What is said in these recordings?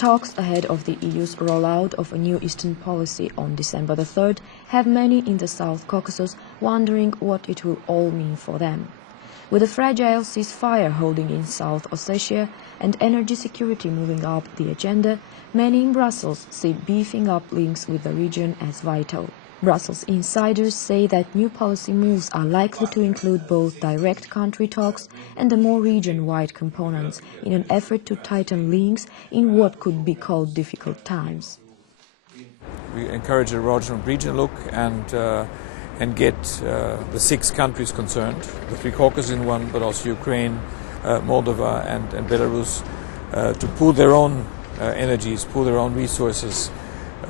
Talks ahead of the EU's rollout of a new Eastern policy on December the 3rd have many in the South Caucasus wondering what it will all mean for them. With a fragile ceasefire holding in South Ossetia and energy security moving up the agenda, many in Brussels see beefing up links with the region as vital. Brussels insiders say that new policy moves are likely to include both direct country talks and the more region-wide components in an effort to tighten links in what could be called difficult times. We encourage a regional look and get the 6 countries concerned, the 3 Caucasus in one, but also Ukraine, Moldova and Belarus, to pool their own energies, pool their own resources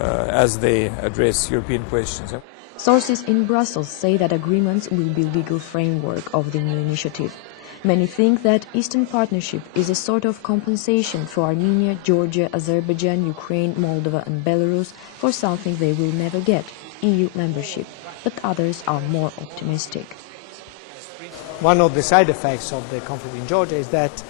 as they address European questions. Sources in Brussels say that agreements will be legal framework of the new initiative. Many think that Eastern Partnership is a sort of compensation for Armenia, Georgia, Azerbaijan, Ukraine, Moldova and Belarus for something they will never get, EU membership. But others are more optimistic. One of the side effects of the conflict in Georgia is that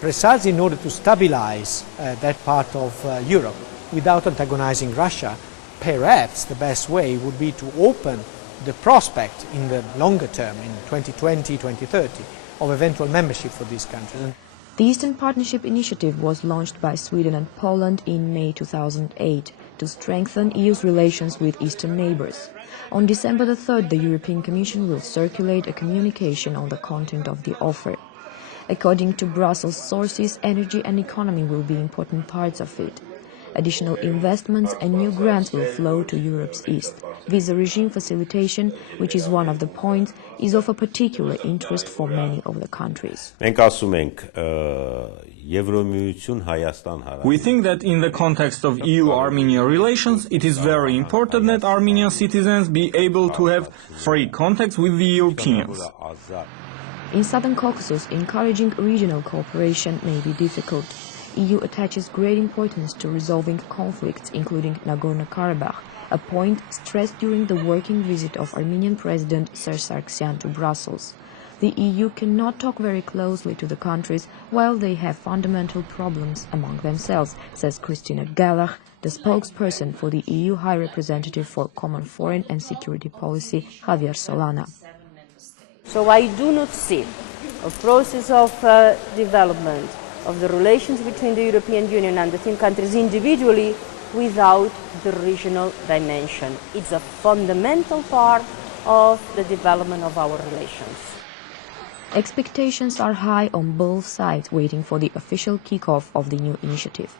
precisely in order to stabilize that part of Europe without antagonizing Russia, perhaps the best way would be to open the prospect in the longer term, in 2020, 2030, of eventual membership for these countries. The Eastern Partnership Initiative was launched by Sweden and Poland in May 2008 to strengthen EU's relations with Eastern neighbors. On December the 3rd, the European Commission will circulate a communication on the content of the offer. According to Brussels sources, energy and economy will be important parts of it. Additional investments and new grants will flow to Europe's east. Visa regime facilitation, which is one of the points, is of a particular interest for many of the countries. We think that in the context of EU-Armenia relations, it is very important that Armenian citizens be able to have free contacts with the Europeans. In Southern Caucasus, encouraging regional cooperation may be difficult. EU attaches great importance to resolving conflicts, including Nagorno-Karabakh, a point stressed during the working visit of Armenian President Serge Sargsyan to Brussels. The EU cannot talk very closely to the countries while they have fundamental problems among themselves, says Christina Galach, the spokesperson for the EU High Representative for Common Foreign and Security Policy, Javier Solana. So I do not see a process of development of the relations between the European Union and the 10 countries individually without the regional dimension. It's a fundamental part of the development of our relations. Expectations are high on both sides, waiting for the official kick-off of the new initiative.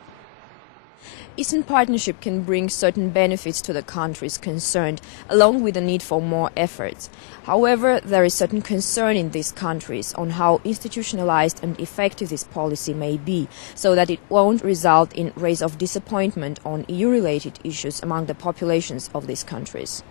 Eastern Partnership can bring certain benefits to the countries concerned, along with the need for more efforts. However, there is certain concern in these countries on how institutionalized and effective this policy may be, so that it won't result in rays of disappointment on EU-related issues among the populations of these countries.